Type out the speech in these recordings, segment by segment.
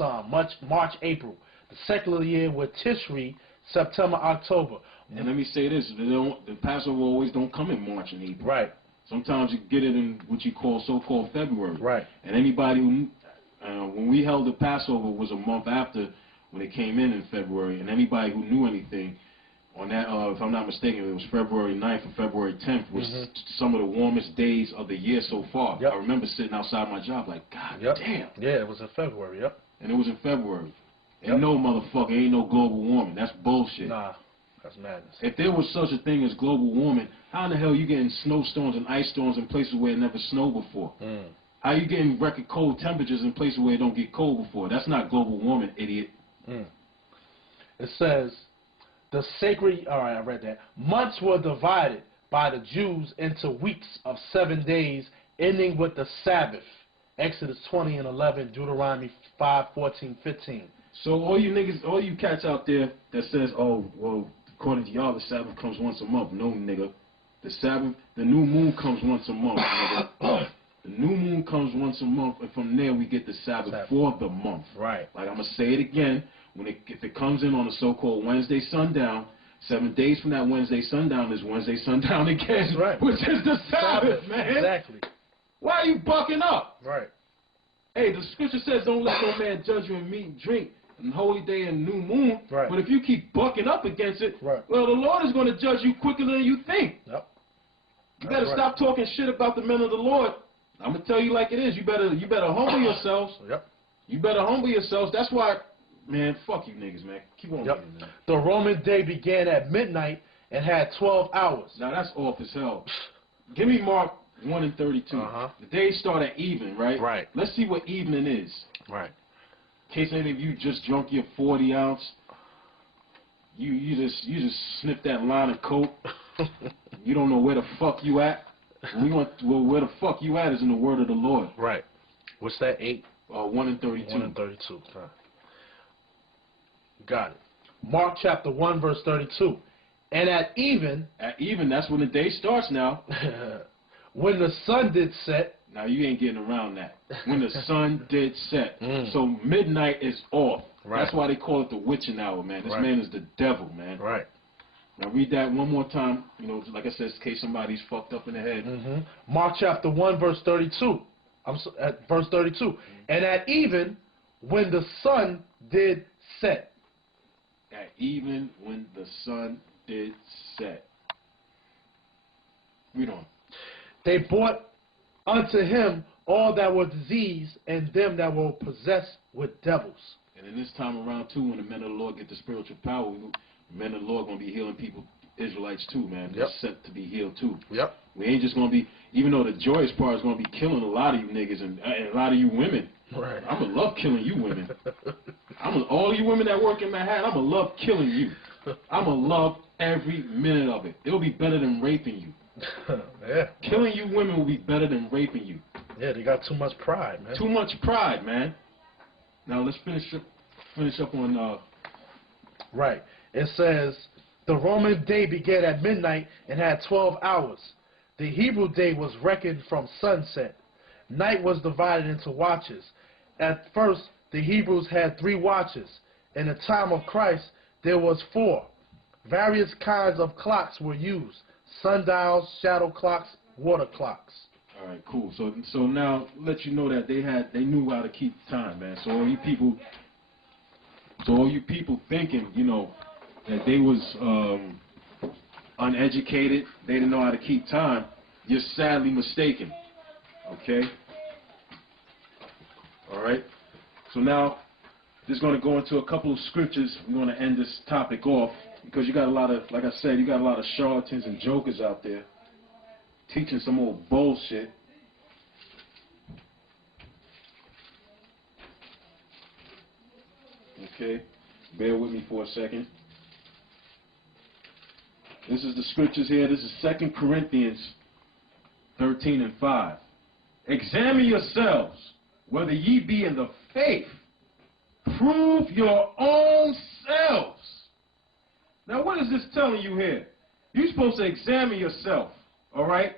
March, April. The secular year with Tishri, September, October. And let me say this: the Passover always don't come in March and April. Right. Sometimes you get it in what you call so-called February. Right. And anybody who, when we held the Passover was a month after when it came in February. And anybody who knew anything on that, if I'm not mistaken, it was February 9th or February 10th, was some of the warmest days of the year so far. Yep. I remember sitting outside my job like, God damn. Yeah, it was in February. Yep. And it was in February. Ain't no motherfucker, ain't no global warming. That's bullshit. Nah. That's madness. If there was such a thing as global warming, how in the hell are you getting snowstorms and ice storms in places where it never snowed before? How are you getting record cold temperatures in places where it don't get cold before? That's not global warming, idiot. It says, the sacred, all right, I read that. Months were divided by the Jews into weeks of 7 days, ending with the Sabbath. Exodus 20 and 11, Deuteronomy 5, 14, 15. So all you niggas, all you cats out there that says, oh, well, according to y'all, the Sabbath comes once a month. No, nigga. The Sabbath, the new moon comes once a month, nigga. The new moon comes once a month, and from there we get the Sabbath for the month. Right. Like, I'm going to say it again. If it comes in on a so-called Wednesday sundown, 7 days from that Wednesday sundown is Wednesday sundown again. That's right. Which is the Sabbath, man. Exactly. Why are you bucking up? Right. Hey, the scripture says don't let no man judge you in meat and drink, and holy day and new moon. Right. But if you keep bucking up against it, right, well, the Lord is going to judge you quicker than you think. Yep. You better stop talking shit about the men of the Lord. I'm gonna tell you like it is. You better humble yourselves. Yep. You better humble yourselves. That's why, man. Fuck you niggas, man. Keep on. Yep. Reading, man. The Roman day began at midnight and had 12 hours. Now that's off as hell. Give me Mark 1 and 32. The days start at evening, right? Right. Let's see what evening is. Right. In case any of you just drunk your 40 ounce, you just sniffed that line of coke. You don't know where the fuck you at. Where the fuck you at is in the word of the Lord. Right. What's that? 1 and 32. 1 and 32. Got it. Mark chapter 1 verse 32. And at even. At even, that's when the day starts now. When the sun did set. Now you ain't getting around that. When the sun did set. So midnight is off. Right. That's why they call it the witching hour, man. This man is the devil, man. Right. Now read that one more time. You know, like I said, in case somebody's fucked up in the head. Mark chapter 1 verse 32. At verse 32. And at even, when the sun did set. At even, when the sun did set. Read on. They brought unto him all that were diseased and them that were possessed with devils. And in this time around, too, when the men of the Lord get the spiritual power, the men of the Lord going to be healing people, Israelites, too, man. They're sent to be healed, too. Yep. We ain't just going to be, even though the joyous part is going to be killing a lot of you niggas and a lot of you women. Right. I'm going to love killing you women. All you women that work in Manhattan, I'm going to love killing you. I'm going to love every minute of it. It'll be better than raping you. Yeah. Killing you women will be better than raping you. Yeah, they got too much pride, man. Too much pride, man. Now let's finish up on. Right. It says the Roman day began at midnight and had 12 hours. The Hebrew day was reckoned from sunset. Night was divided into watches. At first, the Hebrews had 3 watches. In the time of Christ, there was 4. Various kinds of clocks were used. Sundials, shadow clocks, water clocks. All right, cool. So now let you know that they knew how to keep time, man. So all you people thinking, you know, that they was uneducated, they didn't know how to keep time, you're sadly mistaken. Okay? All right. So now just going to go into a couple of scriptures. We're going to end this topic off. Because you got a lot of, like I said, you got a lot of charlatans and jokers out there teaching some old bullshit. Okay, bear with me for a second. This is the scriptures here. This is 2 Corinthians 13 and 5. Examine yourselves, whether ye be in the faith. Prove your own selves. Now, what is this telling you here? You're supposed to examine yourself, all right?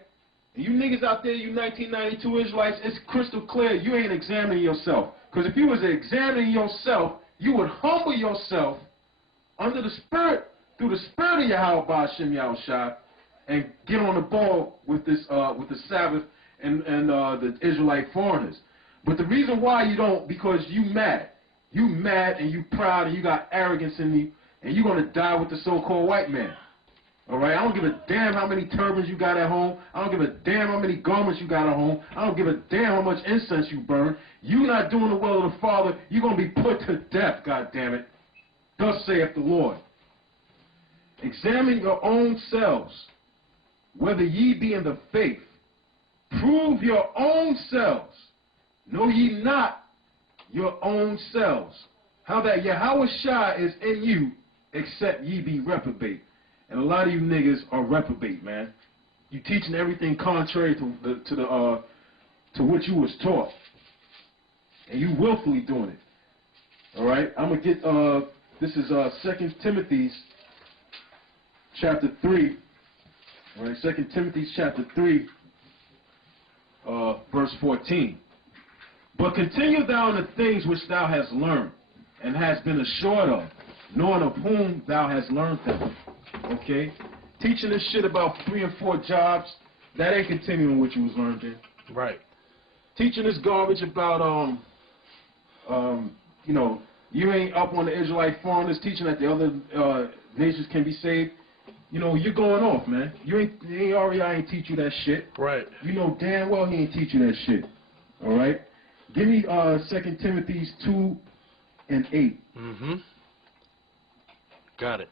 And you niggas out there, you 1992 Israelites, it's crystal clear you ain't examining yourself. Because if you was examining yourself, you would humble yourself under the Spirit, through the Spirit of Yahweh Ba'ashem Yahushua, and get on the ball with this, with the Sabbath and the Israelite foreigners. But the reason why you don't, because you mad. You mad and you proud and you got arrogance in you, and you're going to die with the so-called white man. All right? I don't give a damn how many turbans you got at home. I don't give a damn how many garments you got at home. I don't give a damn how much incense you burn. You not doing the will of the Father, you're going to be put to death, God damn it. Thus saith the Lord. Examine your own selves, whether ye be in the faith. Prove your own selves. Know ye not your own selves, how that Yahweh Shai is in you, except ye be reprobate. And a lot of you niggas are reprobate, man. You teaching everything contrary to what you was taught, and you willfully doing it. All right, I'm gonna get this is 2 Timothy chapter 3. All right, 2 Timothy chapter 3, verse 14. But continue thou in the things which thou hast learned, and hast been assured of, knowing of whom thou hast learned them. Okay? Teaching this shit about 3 and 4 jobs, that ain't continuing what you was learned in. Right. Teaching this garbage about, you know, you ain't up on the Israelite foreigners, teaching that the other nations can be saved. You know, you're going off, man. I ain't teach you that shit. Right. You know damn well he ain't teach you that shit. All right? Give me 2 Timothy 2 and 8. Mm-hmm. Got it.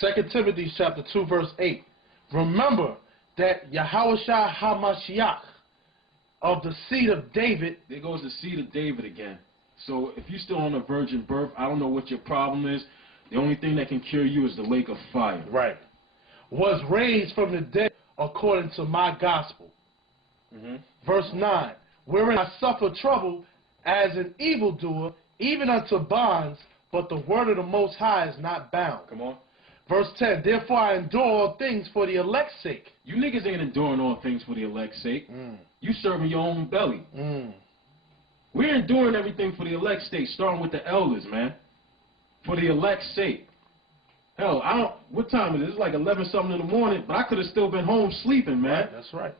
2 Timothy chapter 2, verse 8. Remember that Yahushua HaMashiach of the seed of David. There goes the seed of David again. So if you're still on a virgin birth, I don't know what your problem is. The only thing that can cure you is the lake of fire. Right. Was raised from the dead according to my gospel. Mm-hmm. Verse 9. Wherein I suffer trouble as an evildoer, even unto bonds, but the word of the Most High is not bound. Come on. Verse 10. Therefore I endure all things for the elect's sake. You niggas ain't enduring all things for the elect's sake. You serving your own belly. We're enduring everything for the elect's sake, starting with the elders, man. For the elect's sake. Hell, what time is it? It's like 11 something in the morning, but I could have still been home sleeping, man. Right, that's right.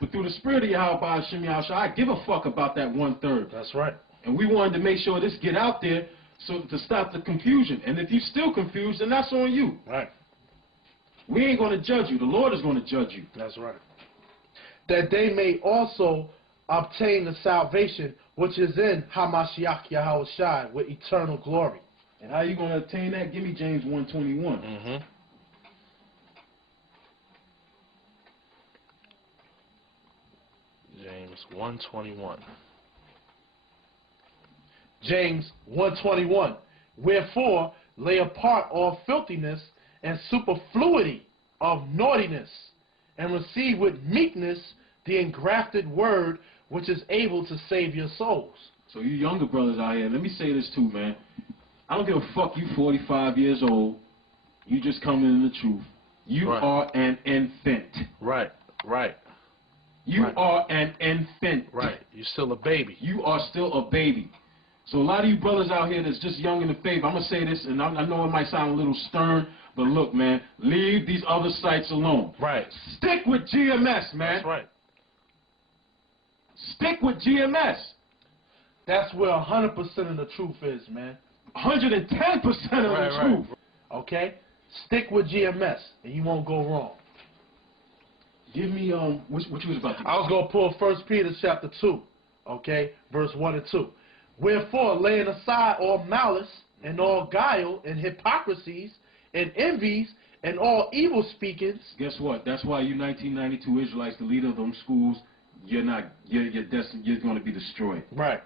But through the Spirit of Yahweh Ba'ashem Yahushua, I give a fuck about that 1/3. That's right. And we wanted to make sure this get out there so to stop the confusion. And if you're still confused, then that's on you. Right. We ain't going to judge you. The Lord is going to judge you. That's right. That they may also obtain the salvation which is in Hamashiach Yahweh Shai with eternal glory. And how you going to obtain that? Give me James 1:21. Mm-hmm. James 1:21. James 1:21. Wherefore lay apart all filthiness and superfluity of naughtiness, and receive with meekness the engrafted word which is able to save your souls. So you younger brothers out here, let me say this too, man. I don't give a fuck you 45 years old. You just coming in the truth. You are an infant. Right, right. You are an infant. Right. You're still a baby. You are still a baby. So a lot of you brothers out here that's just young in the faith, I'm going to say this, and I know it might sound a little stern, but look, man, leave these other sites alone. Right. Stick with GMS, man. That's right. Stick with GMS. That's where 100% of the truth is, man. 110% of the truth. Okay? Stick with GMS, and you won't go wrong. Give me, what you was about to do? I was going to pull 1 Peter chapter 2, okay, verse 1 and 2. Wherefore, laying aside all malice, and all guile, and hypocrisies, and envies, and all evil speakings. Guess what? That's why you 1992 Israelites, the leader of them schools, you're destined, you're going to be destroyed. Right.